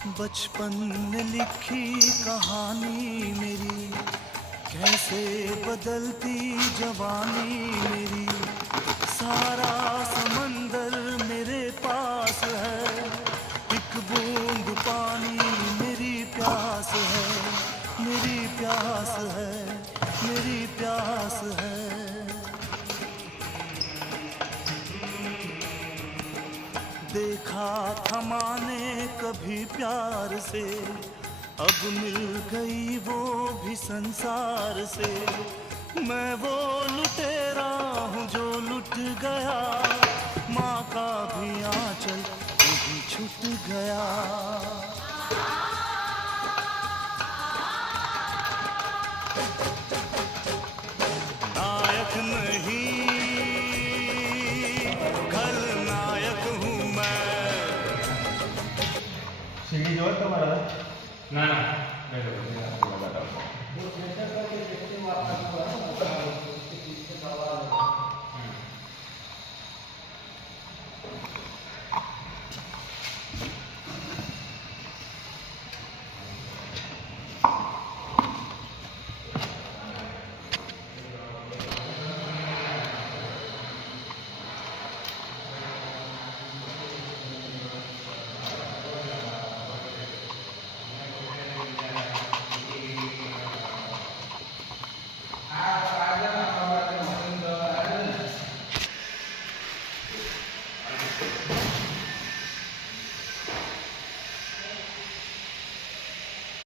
बचपन ने लिखी कहानी मेरी, कैसे बदलती जवानी मेरी। सारा समंदर मेरे पास है, एक बूंद पानी मेरी प्यास है, मेरी प्यास है, मेरी प्यास है। देखा था माने कभी प्यार से, अब मिल गई वो भी संसार से। मैं वो लुटेरा हूँ जो लुट गया, माँ का भी आंचल भी छूट गया। नायक नहीं खलनायक हूँ मैं। सीढ़ी जो है तुम्हारा ના ના બરાબર.